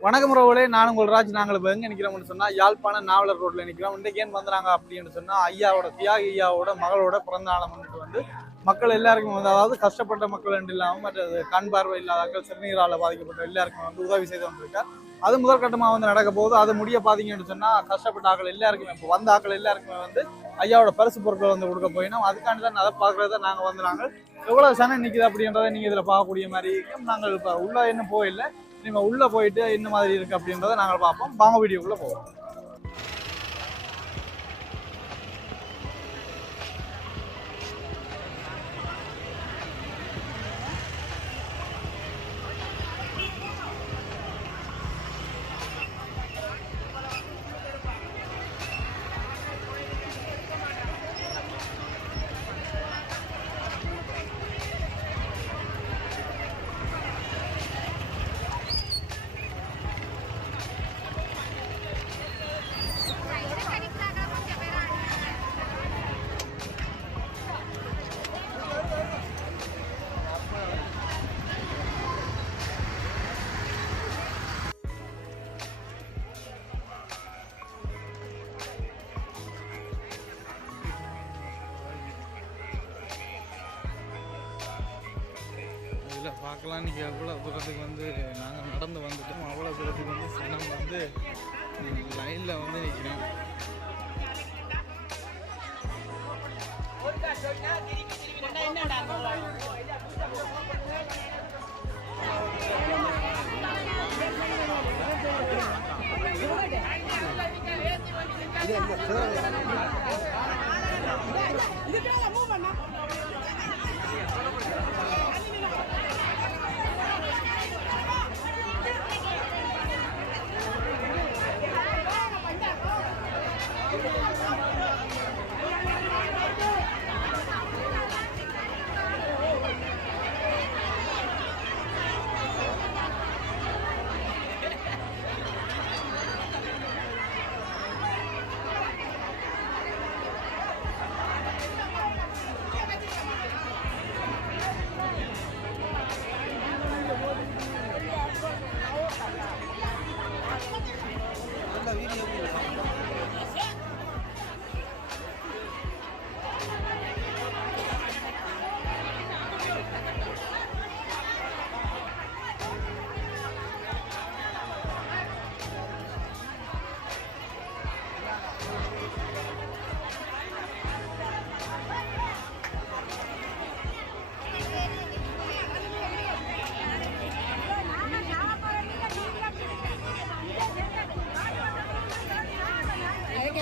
வணக்கம் ரோவலே நான் உங்கள் ராஜ் நாங்கள் இப்போ எங்கே நிற்கிறோம்னு சொன்னால் யாழ்ப்பாணம் நாவலர் ரோட்டில் நிற்கிறோம் இன்றைக்கு ஏன் வந்துறாங்க அப்படின்னு சொன்னால் ஐயாவோட தியாக ஐயாவோட மகளோட பிறந்த நாளை வந்து மக்கள் எல்லாருக்கும் வந்து அதாவது கஷ்டப்பட்ட மக்கள் என்று இல்லாமல் மற்ற கண் பார்வை இல்லாதாக்கள் சிறுநீரால் பாதிக்கப்பட்ட எல்லாருக்கும் வந்து உதவி செய்து வந்திருக்கார். அது முதற்கட்டமாக வந்து நடக்க போகுது. அது முடிய பார்த்தீங்கன்னு சொன்னால் கஷ்டப்பட்ட ஆக்கள் எல்லாருக்குமே இப்போ வந்த ஆக்கள் எல்லாருக்குமே வந்து ஐயாவோட பரிசு பொருட்கள் வந்து கொடுக்க போயினோம். அதுக்காண்டி தான் அதை பார்க்குறத நாங்கள் வந்து நாங்கள் எவ்வளோ சனம் நிற்கிது அப்படின்றத நீங்கள் இதில் பார்க்கக்கூடிய மாதிரி இருக்கும் நாங்கள் இப்போ உள்ளே இன்னும் போயில்லை நீங்கள் உள்ளே போயிட்டு என்ன மாதிரி இருக்குது அப்படின்றத நாங்கள் பார்ப்போம். வாங்க வீடியோக்குள்ளே போவோம். பார்க்கலாம். எவ்வளோ தூரத்துக்கு வந்து நாங்கள் நடந்து வந்துட்டோம் அவ்வளோ தூரத்துக்கு வந்து சனம் வந்து லைனில் வந்து நிற்கிறோம்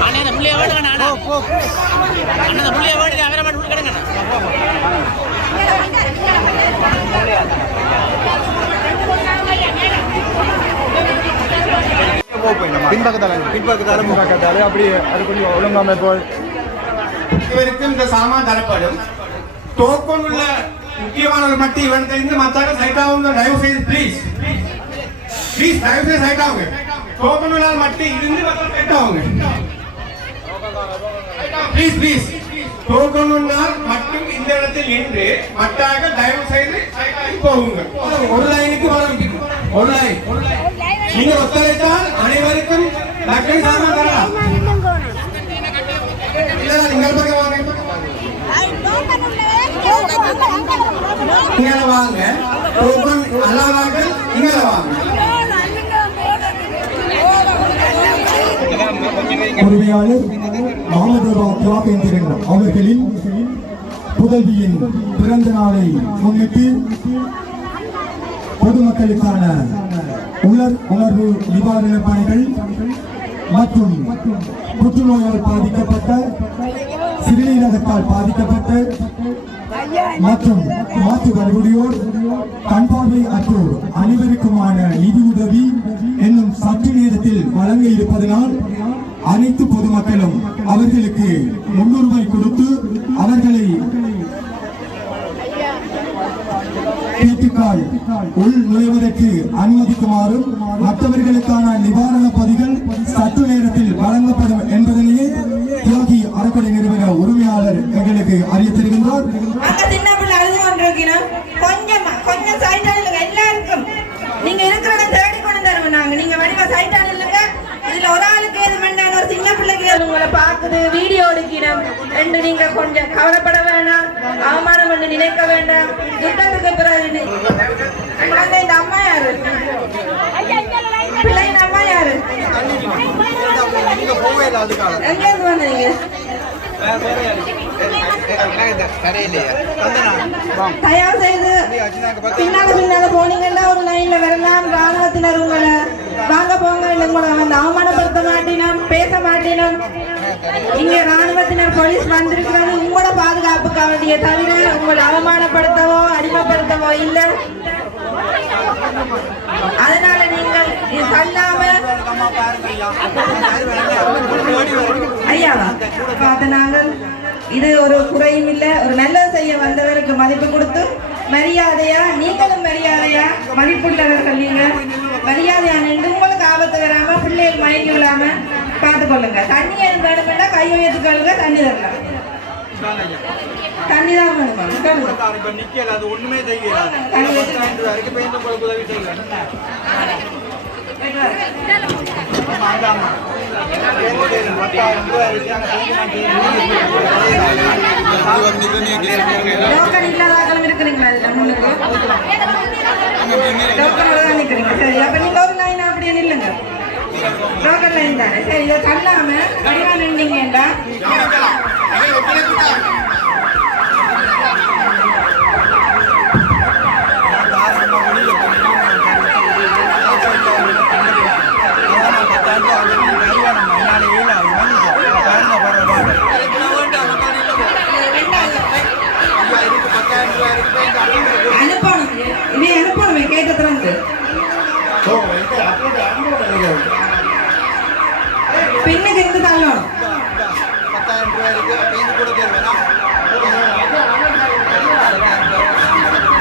அண்ணா இந்த புள்ளைய வேணுங்க அண்ணா அண்ணா இந்த புள்ளைய வேணுங்க அவரை மட்டும் கொடுக்கணுங்க பின்பக்கத்தால பின்பக்கத்தால முகக்கத்தால அப்படி அது கொஞ்சம் ஒழுங்கமைப்போல் இவருக்கு இந்த சாமான் தரப்படும். டோக்கன் உள்ள முக்கியமானவர் மட்டும் இவன் தெரிந்து மற்றாக சைட் ஆகுங்க தயவு செய்து ப்ளீஸ் ப்ளீஸ் தயவு செய்து சைட் ஆகுங்க டோக்கன் உள்ள மட்டும் இருந்து சைட் ஆகுங்க ப்ளீஸ் ப்ளீஸ் டோக்கன் உள்ளால் மட்டும் இந்த இடத்தில் நின்று மற்றாக தயவு செய்து side ஆகி போகுங்க. ஒரு லைனுக்கு வரும் ஒரு லைன் நீங்க ஒத்துழைத்தால் அனைவருக்கும் மக்கள் சாமான் தரலாம் நீங்கள் பக்கம் வாங்க. இங்கே வாங்க. டோக்கன் இங்கே வாங்க. உரிமையாளர் மாமதேவா தியாகேந்திரன் அவர்களின் புதல்வியின் பிறந்த நாளை முன்னிட்டு பொதுமக்களுக்கான உலர் உணர்வு நிவாரண பணிகள் மற்றும் புற்றுநோயால் பாதிக்கப்பட்ட சிறுநீரகத்தால் பாதிக்கப்பட்ட மற்றும் மாற்று கருவுடையோர் கண்பார்வை அற்றோர் அனைவருக்குமான நிதி உதவி என்னும் சற்று நேரத்தில் வழங்க இருப்பதனால் அனைத்து பொதுமக்களும் அவர்களுக்கு முன்னுரிமை கொடுத்து அவர்களை கேட்டுக்கால் உள் நுழைவதற்கு அனுமதிக்குமாறும் மற்றவர்களுக்கான நிவாரண பதிகள் சற்று நேரத்தில் வழங்கப்படும் என்பதனையே தியாகி அறக்கடை நிறுவன உரிமையாளர் எங்களுக்கு அறிய நீங்க இருக்கிறத தேடி கொண்டு தருவோம் நாங்க. நீங்க வடிவ சைட்டா இல்லைங்க இதுல ஒரு ஆள் சின்ன பிள்ளைகள் உங்களை பார்க்குது வீடியோ எடுக்கிறோம் என்று நீங்க கொஞ்சம் கவலைப்பட வேண்டாம் அவமானம் என்று நினைக்க வேண்டாம். யுத்தத்துக்கு பிறகு இந்த அம்மா யாரு பிள்ளைங்க அம்மா யாரு எங்க இருந்து வந்தீங்க? தயவு செய்து பின்னால பின்னால போனீங்கன்னா ஒரு லைன்ல வரலாம். ராணுவத்தினர் உங்களை வாங்க போங்க இல்லை வந்து அவமானப்படுத்த மாட்டினோம் பேச மாட்டினோம். இங்க ராணுவத்தினர் போலீஸ் வந்திருக்கிறது. உங்களோட பாதுகாப்புக்காக வேண்டிய தவிர உங்களை அவமானப்படுத்தவோ அடிமைப்படுத்தவோ இல்லை. அதனால நீங்கள் இது தள்ளாம ஐயாவா பார்த்த நாங்கள் இது ஒரு குறையும் இல்லை. ஒரு நல்லது செய்ய வந்தவருக்கு மதிப்பு கொடுத்து மரியாதையா நீங்களும் மரியாதையா மதிப்புள்ளவர்கள் நீங்கள். மரியாதையா நின்று உங்களுக்கு ஆபத்து வராம பிள்ளைகள் மயங்கி விடாம பார்த்து கொள்ளுங்க. தண்ணி எதுவும் வேணுமெண்டா கை உயர்த்துக்கொள்ளுங்க தண்ணி தரலாம். தண்ணி தான் வேணுமா ஒண்ணுமே செய்யல தண்ணி பஸ் டோக்கன் இல்லாதாக்களும் இருக்கிறீங்களா இதுல முன்னுக்கு டோக்கனோட தான் நிற்கிறீங்க சரி அப்போ நீங்கள் ஒரு லைன் அப்படியே நில்லுங்க டோக்கன் லைன் தானே சரி இதை தள்ளாமல் வடிவா நின்றீங்கடா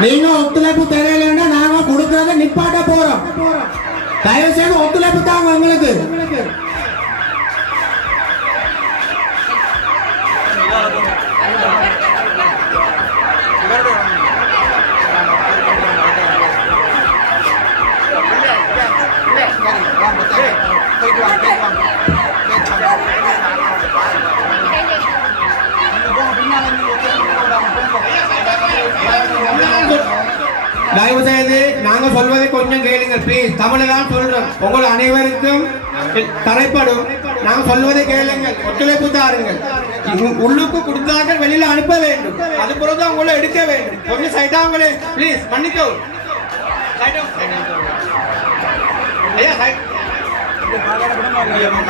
நீங்க ஒத்துழைப்பு தெரியலன்னா நாங்க கொடுக்கறத நிப்பாட்ட போறோம். தயவு செய்து ஒத்துழைப்பு தாங்க உங்களுக்கு போயிட்டு வாங்க போயிட்டு வாங்க போயிட்டு வாங்க பின்னால தயவு செய்து நாங்க சொல்வதை கொஞ்சம் கேளுங்க ப்ளீஸ் தமிழ் தான் சொல்றோம். உங்கள் அனைவருக்கும் தரைப்படும் நாங்க சொல்வதை கேளுங்கள். ஒத்துழைப்பு தாருங்கள். உள்ளுக்கு கொடுத்தார்கள் வெளியில அனுப்ப வேண்டும். அது பிறகு உங்களை எடுக்க வேண்டும். கொஞ்சம் சைட்டா உங்களே ப்ளீஸ் மன்னிக்கவும்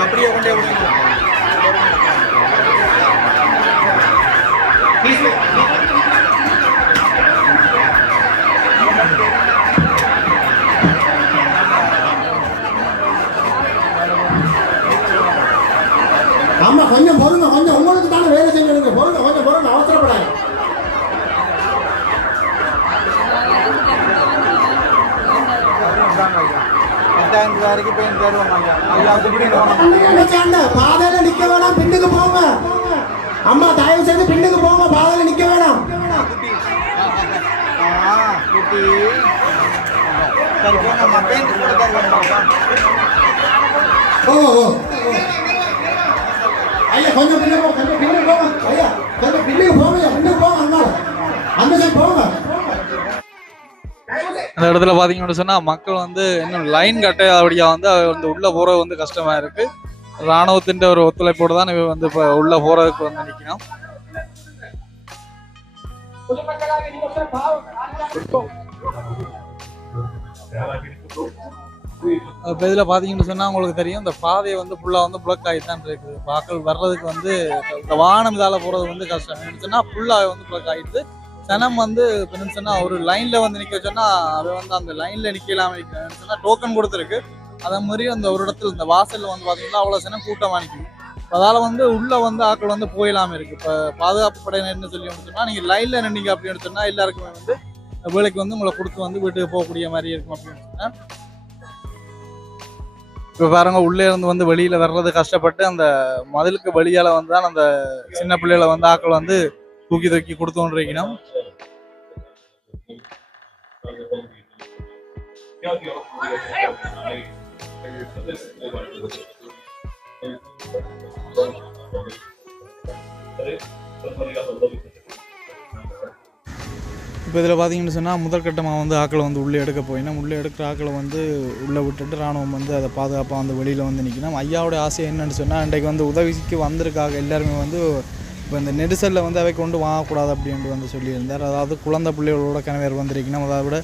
அப்படியே கொண்டே விடுங்க கொஞ்சம் பொறுங்க கொஞ்சம். உங்களுக்கு தானே வேலை செஞ்சிருங்க பொறுங்க கொஞ்சம் பொறுங்க. அவசரப்படாது பத்தாயிரம் ரூபாய் பாதையில நிக்க வேணாம். பின்னுக்கு போங்க. அம்மா தயவு செய்து பின்னுக்கு போங்க. பாதையில நிக்க வேணாம். சரி ஓ ஓ. ஐயா கொஞ்சம் பின்னுக்கு போங்க கொஞ்சம் பின்னுக்கு போங்க ஐயா கொஞ்சம் பின்னுக்கு போங்க ஐயா, பின்னுக்கு போங்க அண்ணா அந்த சைடு போங்க. அந்த இடத்துல பாத்தீங்கன்னு சொன்னா மக்கள் வந்து இன்னும் லைன் கட்டாதபடியா வந்து அது வந்து உள்ள போறது வந்து கஷ்டமா இருக்கு. இராணுவத்தின் ஒரு ஒத்துழைப்போடு தான் இவ வந்து இப்போ உள்ள போறதுக்கு வந்து நிற்கணும் இப்போ இதில் பார்த்தீங்கன்னு சொன்னால் உங்களுக்கு தெரியும் இந்த பாதை வந்து ஃபுல்லாக வந்து பிளாக் ஆகி தான் இருக்குது. வாக்கள் வர்றதுக்கு வந்து இந்த வாகனம் இதால் போகிறது வந்து கஷ்டம். என்னன்னு சொன்னால் ஃபுல்லாக வந்து பிளாக் ஆகிட்டு சனம் வந்து இப்போ என்னன்னு சொன்னால் ஒரு லைனில் வந்து நிற்க சொன்னால் அவன் வந்து அந்த லைனில் நிற்கலாமல் சொன்னால் டோக்கன் கொடுத்துருக்கு. அதே மாதிரி அந்த ஒரு இடத்துல இந்த வாசலில் வந்து பார்த்தீங்கன்னா அவ்வளோ சனம் கூட்டமாக நிற்கும் அதால் வந்து உள்ளே வந்து ஆக்கள் வந்து போயிடாமல் இருக்குது இப்போ பாதுகாப்பு படையினர்னு சொல்லி சொன்னால் நீங்கள் லைனில் நின்றீங்க அப்படின்னு சொன்னால் எல்லாருக்குமே வந்து வேலைக்கு வந்து உங்களை கொடுத்து வந்து வீட்டுக்கு போகக்கூடிய மாதிரி இருக்கும் அப்படின்னு சொன்னால் இப்போ பாருங்க உள்ளே இருந்து வந்து வெளியில வர்றது கஷ்டப்பட்டு அந்த மதிலுக்கு வெளியால வந்து தான் அந்த சின்ன பிள்ளைகளை வந்து ஆக்கள் வந்து தூக்கி தூக்கி கொடுத்து கொண்டிருக்கணும். இப்போ இதில் பார்த்தீங்கன்னு சொன்னால் முதற்கட்டமாக வந்து ஆக்களை வந்து உள்ளே எடுக்க போயினா உள்ளே எடுக்கிற ஆக்களை வந்து உள்ளே விட்டுட்டு ராணுவம் வந்து அதை பாதுகாப்பாக வந்து வெளியில் வந்து நிற்கணும். ஐயாவோட ஆசை என்னன்னு சொன்னால் இன்றைக்கு வந்து உதவிக்கு வந்திருக்காங்க எல்லாருமே வந்து இப்போ இந்த நெரிசலில் வந்து அவை கொண்டு வாங்கக்கூடாது அப்படின்ட்டு வந்து சொல்லியிருந்தார். அதாவது குழந்தை பிள்ளைகளோட கணவர் வந்திருக்கணும். அதை விட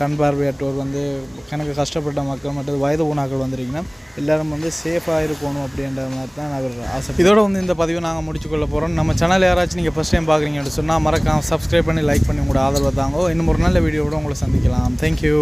கண் பார்வையற்றோர் வந்து கணக்கு கஷ்டப்பட்ட மக்கள் மற்றும் வயது ஊனாக்கள் வந்திருக்கணும். எல்லாரும் வந்து சேஃபாக இருக்கணும் அப்படின்ற மாதிரி தான் அவர் ஆசை இதோட வந்து இந்த பதிவை நாங்கள் முடிச்சுக்கொள்ள போகிறோம் நம்ம சேனல் யாராச்சும் நீங்கள் ஃபஸ்ட் டைம் பார்க்குறீங்கன்னு சொன்னால் மறக்காம சப்ஸ்கிரைப் பண்ணி லைக் பண்ணி உங்களோட ஆதரவு தாங்கோ. இன்னும் ஒரு நல்ல வீடியோவோட உங்களை சந்திக்கலாம். தேங்க்யூ